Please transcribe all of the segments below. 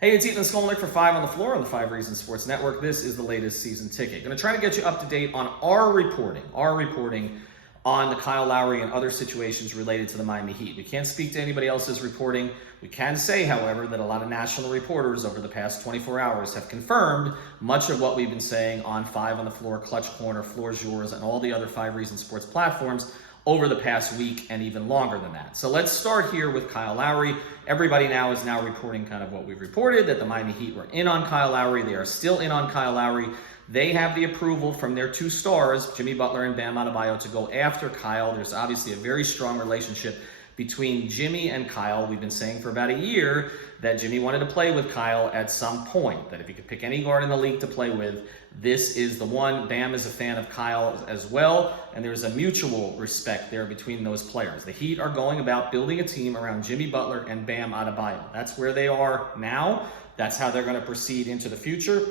Hey, it's Ethan Skolnick for 5 on the Floor on the 5 Reasons Sports Network. This is the latest season ticket. Going to try to get you up to date on our reporting on the Kyle Lowry and other situations related to the Miami Heat. We can't speak to anybody else's reporting. We can say, however, that a lot of national reporters over the past 24 hours have confirmed much of what we've been saying on 5 on the Floor, Clutch Corner, Floor's Yours, and all the other 5 Reasons Sports platforms over the past week and even longer than that. So let's start here with Kyle Lowry. Everybody now is reporting kind of what we've reported, that the Miami Heat were in on Kyle Lowry. They are still in on Kyle Lowry. They have the approval from their two stars, Jimmy Butler and Bam Adebayo, to go after Kyle. There's obviously a very strong relationship between Jimmy and Kyle. We've been saying for about a year that Jimmy wanted to play with Kyle at some point, that if he could pick any guard in the league to play with, this is the one. Bam is a fan of Kyle as well, and there's a mutual respect there between those players. The Heat are going about building a team around Jimmy Butler and Bam Adebayo. That's where they are now. That's how they're going to proceed into the future.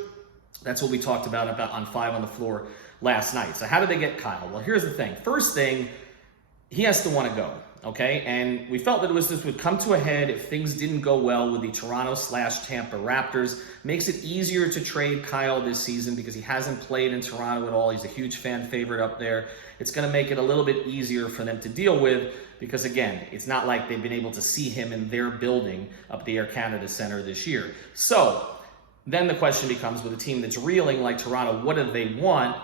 That's what we talked about on 5 on the Floor last night. So how did they get Kyle? Well, here's the thing. First thing, he has to want to go. Okay, and we felt that this would come to a head if things didn't go well with the Toronto/Tampa Raptors. Makes it easier to trade Kyle this season because he hasn't played in Toronto at all. He's a huge fan favorite up there. It's going to make it a little bit easier for them to deal with because, again, it's not like they've been able to see him in their building up the Air Canada Center this year. So then the question becomes, with a team that's reeling like Toronto, what do they want?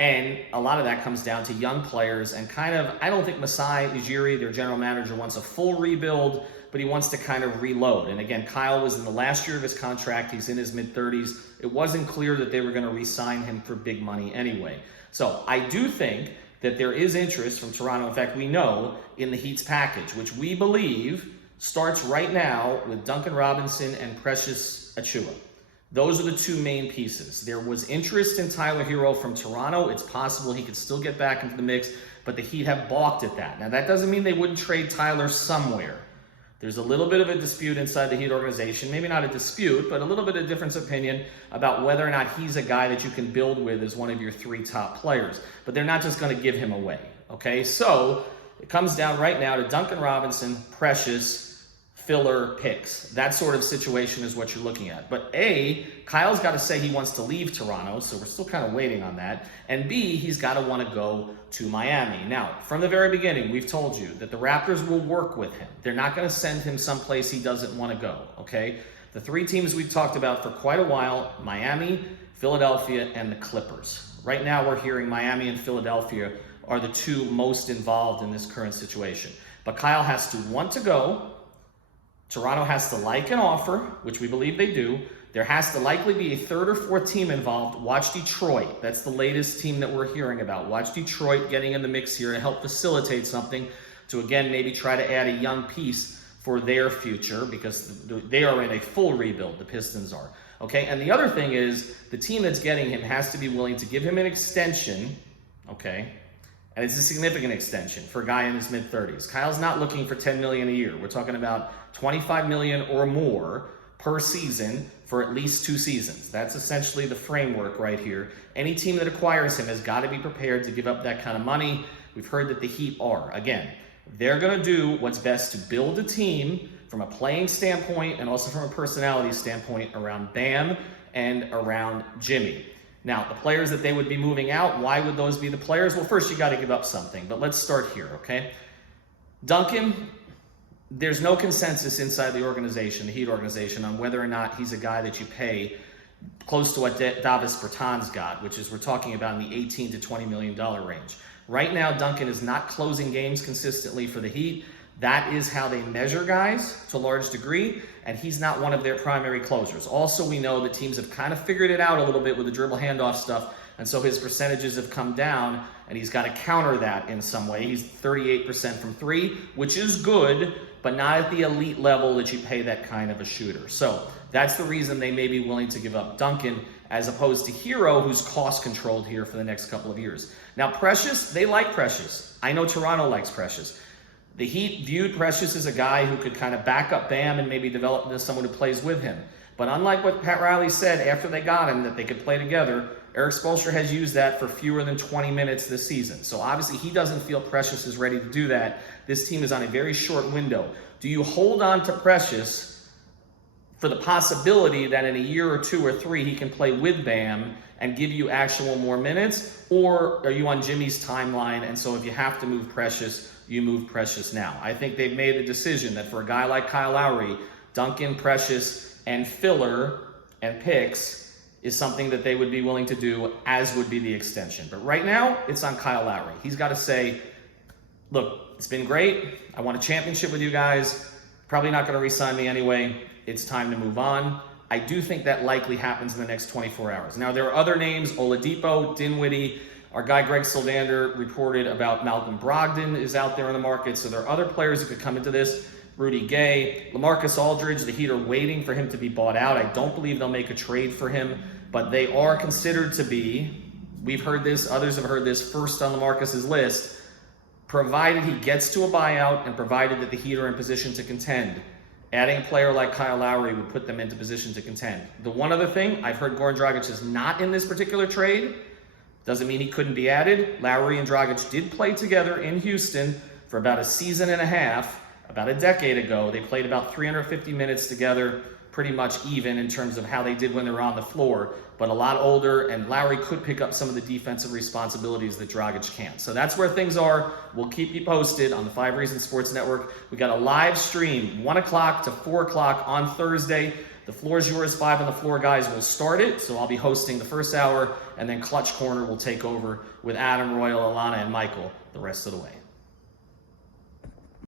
And a lot of that comes down to young players and I don't think Masai Ujiri, their general manager, wants a full rebuild, but he wants to kind of reload. And again, Kyle was in the last year of his contract. He's in his mid-30s. It wasn't clear that they were going to re-sign him for big money anyway. So I do think that there is interest from Toronto. In fact, we know in the Heat's package, which we believe starts right now with Duncan Robinson and Precious Achiuwa. Those are the two main pieces. There was interest in Tyler Hero from Toronto. It's possible he could still get back into the mix, but the Heat have balked at that. Now, that doesn't mean they wouldn't trade Tyler somewhere. There's a little bit of a dispute inside the Heat organization. Maybe not a dispute, but a little bit of difference of opinion about whether or not he's a guy that you can build with as one of your 3 top players. But they're not just going to give him away, okay? So it comes down right now to Duncan Robinson, Precious, filler picks. That sort of situation is what you're looking at. But A, Kyle's got to say he wants to leave Toronto, so we're still kind of waiting on that. And B, he's got to want to go to Miami. Now, from the very beginning, we've told you that the Raptors will work with him. They're not going to send him someplace he doesn't want to go, okay? The 3 teams we've talked about for quite a while, Miami, Philadelphia, and the Clippers. Right now, we're hearing Miami and Philadelphia are the 2 most involved in this current situation. But Kyle has to want to go. Toronto has to like an offer, which we believe they do. There has to likely be a 3rd or 4th team involved. Watch Detroit. That's the latest team that we're hearing about. Watch Detroit getting in the mix here to help facilitate something to, again, maybe try to add a young piece for their future because they are in a full rebuild, the Pistons are. Okay, and the other thing is the team that's getting him has to be willing to give him an extension, okay? And it's a significant extension for a guy in his mid-30s. Kyle's not looking for $10 million a year. We're talking about $25 million or more per season for at least 2 seasons. That's essentially the framework right here. Any team that acquires him has got to be prepared to give up that kind of money. We've heard that the Heat are. Again, they're going to do what's best to build a team from a playing standpoint and also from a personality standpoint around Bam and around Jimmy. Now, the players that they would be moving out, why would those be the players? Well, first, you got to give up something. But let's start here, okay? Duncan, there's no consensus inside the organization, the Heat organization, on whether or not he's a guy that you pay close to what Davis Bertans got, which is we're talking about in the $18 to $20 million range. Right now, Duncan is not closing games consistently for the Heat. That is how they measure guys to a large degree, and he's not one of their primary closers. Also, we know that teams have kind of figured it out a little bit with the dribble handoff stuff, and so his percentages have come down, and he's got to counter that in some way. He's 38% from 3, which is good, but not at the elite level that you pay that kind of a shooter. So that's the reason they may be willing to give up Duncan as opposed to Hero, who's cost-controlled here for the next couple of years. Now, Precious, they like Precious. I know Toronto likes Precious. The Heat viewed Precious as a guy who could kind of back up Bam and maybe develop into someone who plays with him. But unlike what Pat Riley said after they got him, that they could play together, Eric Spoelstra has used that for fewer than 20 minutes this season. So obviously he doesn't feel Precious is ready to do that. This team is on a very short window. Do you hold on to Precious for the possibility that in a year or 2 or 3 he can play with Bam and give you actual more minutes? Or are you on Jimmy's timeline, and so if you have to move Precious, you move Precious now? I think they've made a decision that for a guy like Kyle Lowry, Duncan, Precious, and filler and picks is something that they would be willing to do, as would be the extension. But right now, it's on Kyle Lowry. He's got to say, look, it's been great. I won a championship with you guys. Probably not going to re-sign me anyway. It's time to move on. I do think that likely happens in the next 24 hours. Now, there are other names, Oladipo, Dinwiddie. Our guy Greg Sylvander reported about Malcolm Brogdon is out there in the market. So there are other players who could come into this. Rudy Gay, LaMarcus Aldridge, the Heat are waiting for him to be bought out. I don't believe they'll make a trade for him, but they are considered to be, we've heard this, others have heard this, first on LaMarcus's list, provided he gets to a buyout and provided that the Heat are in position to contend. Adding a player like Kyle Lowry would put them into position to contend. The one other thing, I've heard Goran Dragic is not in this particular trade. Doesn't mean he couldn't be added. Lowry and Dragic did play together in Houston for about a season and a half. About a decade ago, they played about 350 minutes together, pretty much even in terms of how they did when they were on the floor, but a lot older, and Lowry could pick up some of the defensive responsibilities that Dragic can't. So that's where things are. We'll keep you posted on the 5 Reasons Sports Network. We got a live stream, 1 o'clock to 4 o'clock on Thursday. The floor is yours. 5 on the Floor guys will start it, so I'll be hosting the first hour, and then Clutch Corner will take over with Adam, Royal, Alana, and Michael the rest of the way.